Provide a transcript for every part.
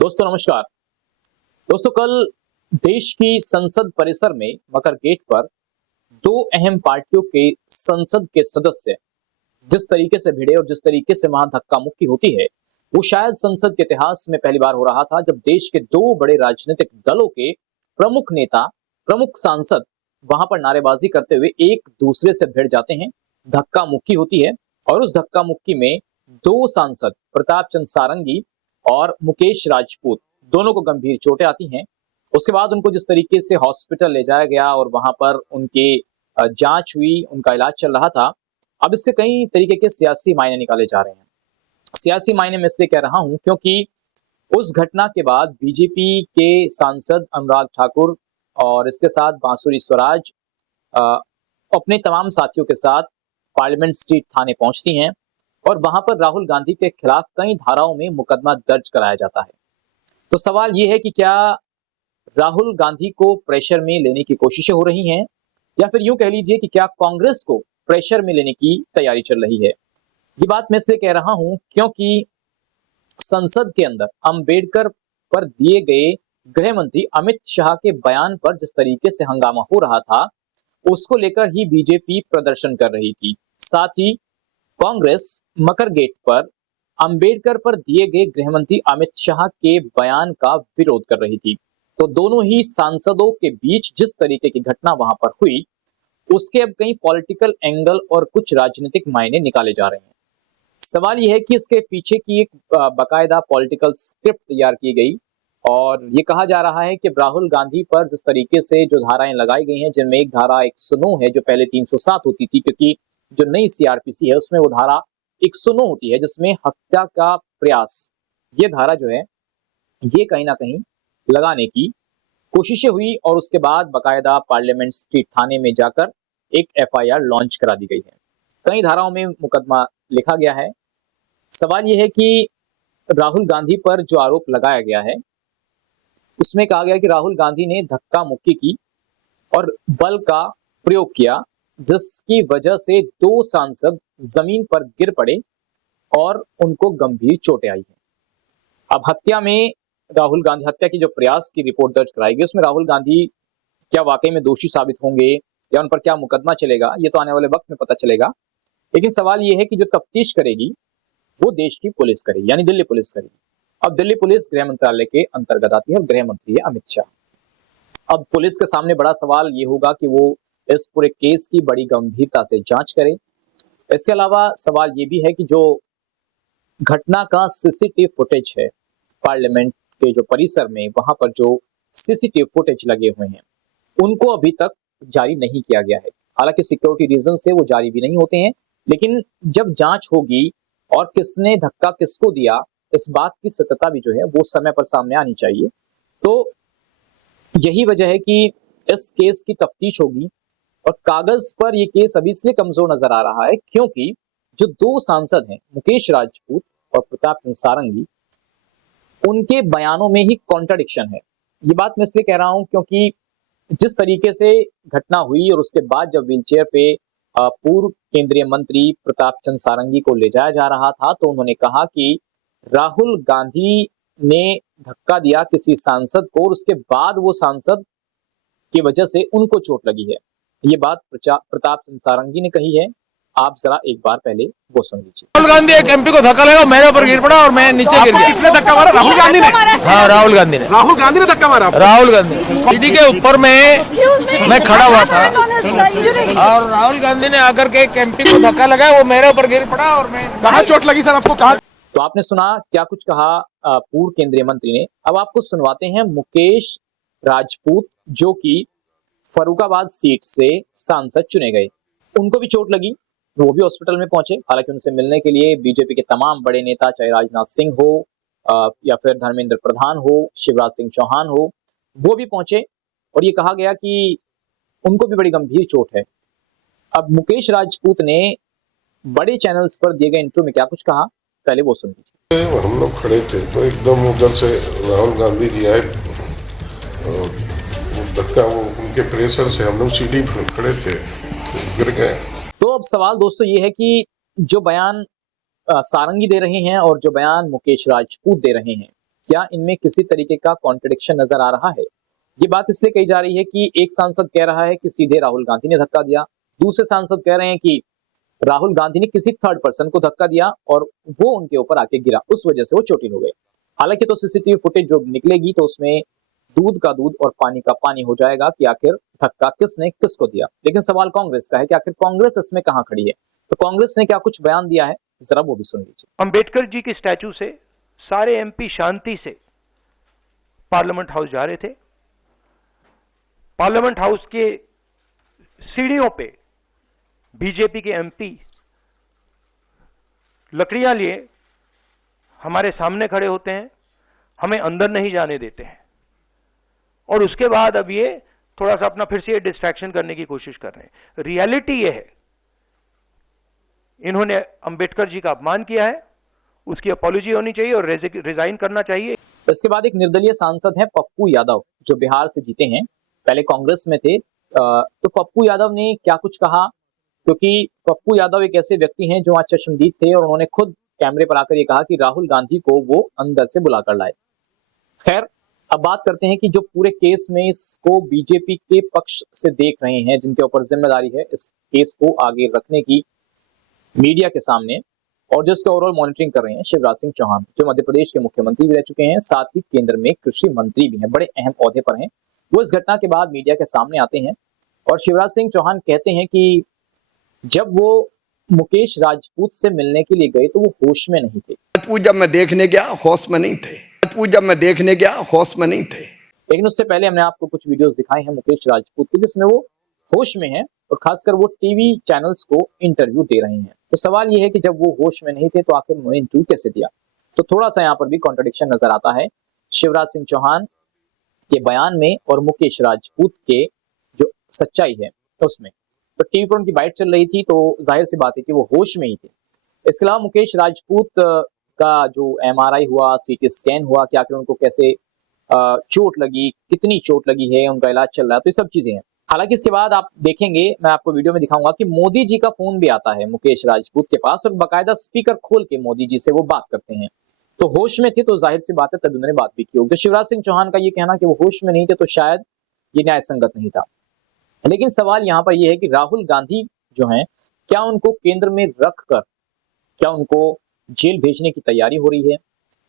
दोस्तों नमस्कार। दोस्तों कल देश की संसद परिसर में मकर गेट पर दो अहम पार्टियों के संसद के सदस्य जिस तरीके से भिड़े और जिस तरीके से वहां धक्का मुक्की होती है वो शायद संसद के इतिहास में पहली बार हो रहा था, जब देश के दो बड़े राजनीतिक दलों के प्रमुख नेता, प्रमुख सांसद वहां पर नारेबाजी करते हुए एक दूसरे से भिड़ जाते हैं, धक्का मुक्की होती है। और उस धक्का मुक्की में दो सांसद प्रताप चंद्र सारंगी और मुकेश राजपूत दोनों को गंभीर चोटें आती हैं। उसके बाद उनको जिस तरीके से हॉस्पिटल ले जाया गया और वहां पर उनके जांच हुई, उनका इलाज चल रहा था। अब इसके कई तरीके के सियासी मायने निकाले जा रहे हैं। सियासी मायने में इसलिए कह रहा हूं क्योंकि उस घटना के बाद बीजेपी के सांसद अनुराग ठाकुर और इसके साथ बांसुरी स्वराज अपने तमाम साथियों के साथ पार्लियामेंट स्ट्रीट थाने पहुंचती हैं और वहां पर राहुल गांधी के खिलाफ कई धाराओं में मुकदमा दर्ज कराया जाता है। तो सवाल यह है कि क्या राहुल गांधी को प्रेशर में लेने की कोशिशें हो रही हैं, या फिर यूं कह लीजिए कि क्या कांग्रेस को प्रेशर में लेने की तैयारी चल रही है। ये बात मैं इसलिए कह रहा हूं क्योंकि संसद के अंदर अंबेडकर पर दिए गए गृह मंत्री अमित शाह के बयान पर जिस तरीके से हंगामा हो रहा था, उसको लेकर ही बीजेपी प्रदर्शन कर रही थी। साथ ही कांग्रेस मकर गेट पर अंबेडकर पर दिए गए गृहमंत्री अमित शाह के बयान का विरोध कर रही थी। तो दोनों ही सांसदों के बीच जिस तरीके की घटना वहां पर हुई, उसके अब कई पॉलिटिकल एंगल और कुछ राजनीतिक मायने निकाले जा रहे हैं। सवाल यह है कि इसके पीछे की एक बाकायदा पॉलिटिकल स्क्रिप्ट तैयार की गई और ये कहा जा रहा है कि राहुल गांधी पर जिस तरीके से जो धाराएं लगाई गई हैं, जिनमें एक धारा 109 है जो पहले 307 होती थी, क्योंकि जो नई सीआरपीसी है उसमें वो धारा 109 होती है जिसमें हत्या का प्रयास, ये धारा जो है ये कहीं ना कहीं लगाने की कोशिशें हुई और उसके बाद बाकायदा पार्लियामेंट स्ट्रीट थाने में जाकर एक एफआईआर लॉन्च करा दी गई है। कई धाराओं में मुकदमा लिखा गया है। सवाल यह है कि राहुल गांधी पर जो आरोप लगाया गया है उसमें कहा गया कि राहुल गांधी ने धक्का मुक्की की और बल का प्रयोग किया, जिसकी वजह से दो सांसद जमीन पर गिर पड़े और उनको गंभीर चोटें आई हैं। अब हत्या में राहुल गांधी, हत्या की जो प्रयास की रिपोर्ट दर्ज कराई गई उसमें राहुल गांधी क्या वाकई में दोषी साबित होंगे या उन पर क्या मुकदमा चलेगा, ये तो आने वाले वक्त में पता चलेगा। लेकिन सवाल ये है कि जो तफ्तीश करेगी वो देश की पुलिस करेगी, यानी दिल्ली पुलिस करेगी। अब दिल्ली पुलिस गृह मंत्रालय के अंतर्गत आती है और गृह मंत्री है अमित शाह। अब पुलिस के सामने बड़ा सवाल ये होगा कि वो इस पूरे केस की बड़ी गंभीरता से जांच करे। इसके अलावा सवाल ये भी है कि जो घटना का सीसीटीवी फुटेज है पार्लियामेंट के जो परिसर में, वहां पर जो सीसीटीवी फुटेज लगे हुए हैं उनको अभी तक जारी नहीं किया गया है। हालांकि सिक्योरिटी रीजन से वो जारी भी नहीं होते हैं, लेकिन जब जांच होगी और किसने धक्का किसको दिया, इस बात की सत्यता भी जो है वो समय पर सामने आनी चाहिए। तो यही वजह है कि इस केस की तफ्तीश होगी और कागज पर यह केस अभी इसलिए कमजोर नजर आ रहा है क्योंकि जो दो सांसद हैं मुकेश राजपूत और प्रताप चंद्र सारंगी, उनके बयानों में ही कॉन्ट्राडिक्शन है। ये बात मैं इसलिए कह रहा हूं क्योंकि जिस तरीके से घटना हुई और उसके बाद जब व्हीलचेयर पे पूर्व केंद्रीय मंत्री प्रताप चंद्र सारंगी को ले जाया जा रहा था तो उन्होंने कहा कि राहुल गांधी ने धक्का दिया किसी सांसद को और उसके बाद वो सांसद की वजह से उनको चोट लगी है। ये बात प्रताप चंद्र सारंगी ने कही है। आप जरा एक बार पहले वो सुन लीजिए। राहुल गांधी एक एमपी को धक्का लगा, मेरे ऊपर गिर पड़ा और मैं नीचे गिर गया। किसने धक्का मारा? राहुल गांधी ने? हाँ, राहुल गांधी ने। राहुल गांधी ने धक्का मारा? राहुल गांधी सीढ़ी के ऊपर मैं खड़ा हुआ था और राहुल गांधी ने आकर के एक एमपी को धक्का लगाया, वो मेरे ऊपर गिर पड़ा और मैं। कहाँ चोट लगी सर आपको? कहाँ? तो आपने सुना क्या कुछ कहा पूर्व केंद्रीय मंत्री ने। अब आपको सुनवाते हैं मुकेश राजपूत जो कि फर्रुखाबाद सीट से सांसद चुने गए। उनको भी चोट लगी, वो भी हॉस्पिटल में पहुंचे। हालांकि उनसे मिलने के लिए बीजेपी के तमाम बड़े नेता, चाहे राजनाथ सिंह हो या फिर धर्मेंद्र प्रधान हो, शिवराज सिंह चौहान हो, वो भी पहुंचे और ये कहा गया कि उनको भी बड़ी गंभीर चोट है। अब मुकेश राजपूत ने बड़े चैनल्स पर दिए गए इंटरव्यू में क्या कुछ कहा, पहले वो सुन लीजिए। हम लोग खड़े थे तो एकदम उधर से राहुल गांधी जी आए, धक्का वो उनके प्रेशर से हम लोग सीढ़ी पर खड़े थे तो गिर गए। तो अब सवाल दोस्तों ये है कि जो बयान सारंगी दे रहे हैं और जो बयान मुकेश राजपूत दे रहे हैं, क्या इनमें किसी तरीके का कॉन्ट्रडिक्शन नजर आ रहा है? ये बात इसलिए कही जा रही है कि एक सांसद कह रहा है कि सीधे राहुल गांधी ने धक्का दिया, दूसरे सांसद कह रहे हैं कि राहुल गांधी ने किसी थर्ड पर्सन को धक्का दिया और वो उनके ऊपर आके गिरा, उस वजह से वो चोटिल हो गए। हालांकि तो सीसीटीवी फुटेज जो निकलेगी तो उसमें दूध का दूध और पानी का पानी हो जाएगा कि आखिर धक्का किसने किसको दिया। लेकिन सवाल कांग्रेस का है कि आखिर कांग्रेस इसमें कहां खड़ी है। तो कांग्रेस ने क्या कुछ बयान दिया है, जरा वो भी सुन लीजिए। अंबेडकर जी की स्टैचू से सारे एमपी शांति से पार्लियामेंट हाउस जा रहे थे। पार्लियामेंट हाउस के सीढ़ियों पे बीजेपी के एमपी लकड़ियां लिए हमारे सामने खड़े होते हैं, हमें अंदर नहीं जाने देते हैं और उसके बाद अब ये थोड़ा सा अपना फिर से ये डिस्ट्रैक्शन करने की कोशिश कर रहे हैं। रियलिटी ये है, इन्होंने अंबेडकर जी का अपमान किया है, उसकी अपॉलॉजी होनी चाहिए और रिजाइन करना चाहिए। इसके बाद एक निर्दलीय सांसद है पप्पू यादव, जो बिहार से जीते हैं, पहले कांग्रेस में थे। तो पप्पू यादव ने क्या कुछ कहा, क्योंकि पप्पू यादव एक ऐसे व्यक्ति हैं जो आज चश्मदीद थे और उन्होंने खुद कैमरे पर आकर ये कहा कि राहुल गांधी को वो अंदर से बुलाकर लाए। खैर, अब बात करते हैं कि जो पूरे केस में इसको बीजेपी के पक्ष से देख रहे हैं, जिनके ऊपर जिम्मेदारी है इस केस को आगे रखने की मीडिया के सामने, और जो इसके ओवरऑल मॉनिटरिंग कर रहे हैं शिवराज सिंह चौहान, जो मध्य प्रदेश के मुख्यमंत्री भी रह चुके हैं, साथ ही केंद्र में कृषि मंत्री भी हैं, बड़े अहम ओहदे पर हैं। वो इस घटना के बाद मीडिया के सामने आते हैं और शिवराज सिंह चौहान कहते हैं कि जब वो मुकेश राजपूत से मिलने के लिए गए तो वो होश में नहीं थे। राजपूत जब मैं देखने गया होश में नहीं थे। राजपूत जब मैं देखने गया होश में नहीं थे। लेकिन उससे पहले हमने आपको कुछ वीडियोस दिखाए हैं मुकेश राजपूत के, जिसमें वो होश में हैं और खासकर वो टीवी चैनल्स को इंटरव्यू दे रहे हैं। तो सवाल ये है कि जब वो होश में नहीं थे तो आखिर उन्होंने इंटरव्यू कैसे दिया? तो थोड़ा सा यहाँ पर भी कॉन्ट्रडिक्शन नजर आता है शिवराज सिंह चौहान के बयान में और मुकेश राजपूत के जो सच्चाई है उसमें। तो टीवी पर उनकी बाइट चल रही थी तो जाहिर सी बात है कि वो होश में ही थे। इसके अलावा मुकेश राजपूत का जो MRI हुआ, CT स्कैन हुआ, कि आखिर उनको कैसे चोट लगी, कितनी चोट लगी है, उनका इलाज चल रहा है, तो ये सब चीजें हैं। हालांकि इसके बाद आप देखेंगे, मैं आपको वीडियो में दिखाऊंगा कि मोदी जी का फोन भी आता है मुकेश राजपूत के पास और बाकायदा स्पीकर खोल के मोदी जी से वो बात करते हैं। तो होश में थे तो जाहिर सी बात है तब उन्होंने बात भी की होगी। तो शिवराज सिंह चौहान का ये कहना कि वो होश में नहीं थे तो शायद ये न्याय संगत नहीं था। लेकिन सवाल यहाँ पर यह है कि राहुल गांधी जो हैं, क्या उनको केंद्र में रख कर क्या उनको जेल भेजने की तैयारी हो रही है?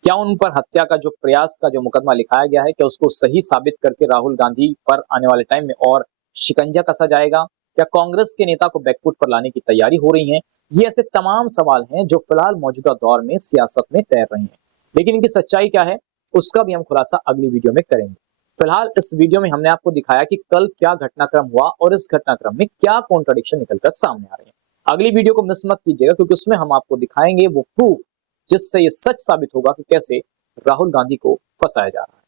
क्या उन पर हत्या का जो प्रयास का जो मुकदमा लिखाया गया है, क्या उसको सही साबित करके राहुल गांधी पर आने वाले टाइम में और शिकंजा कसा जाएगा? क्या कांग्रेस के नेता को बैकफुट पर लाने की तैयारी हो रही है? ये ऐसे तमाम सवाल हैं जो फिलहाल मौजूदा दौर में सियासत में तैर रहे हैं। लेकिन इनकी सच्चाई क्या है उसका भी हम खुलासा अगली वीडियो में करेंगे। फिलहाल इस वीडियो में हमने आपको दिखाया कि कल क्या घटनाक्रम हुआ और इस घटनाक्रम में क्या कॉन्ट्रडिक्शन निकलकर सामने आ रहे हैं। अगली वीडियो को मिस मत कीजिएगा, क्योंकि उसमें हम आपको दिखाएंगे वो प्रूफ जिससे ये सच साबित होगा कि कैसे राहुल गांधी को फंसाया जा रहा है।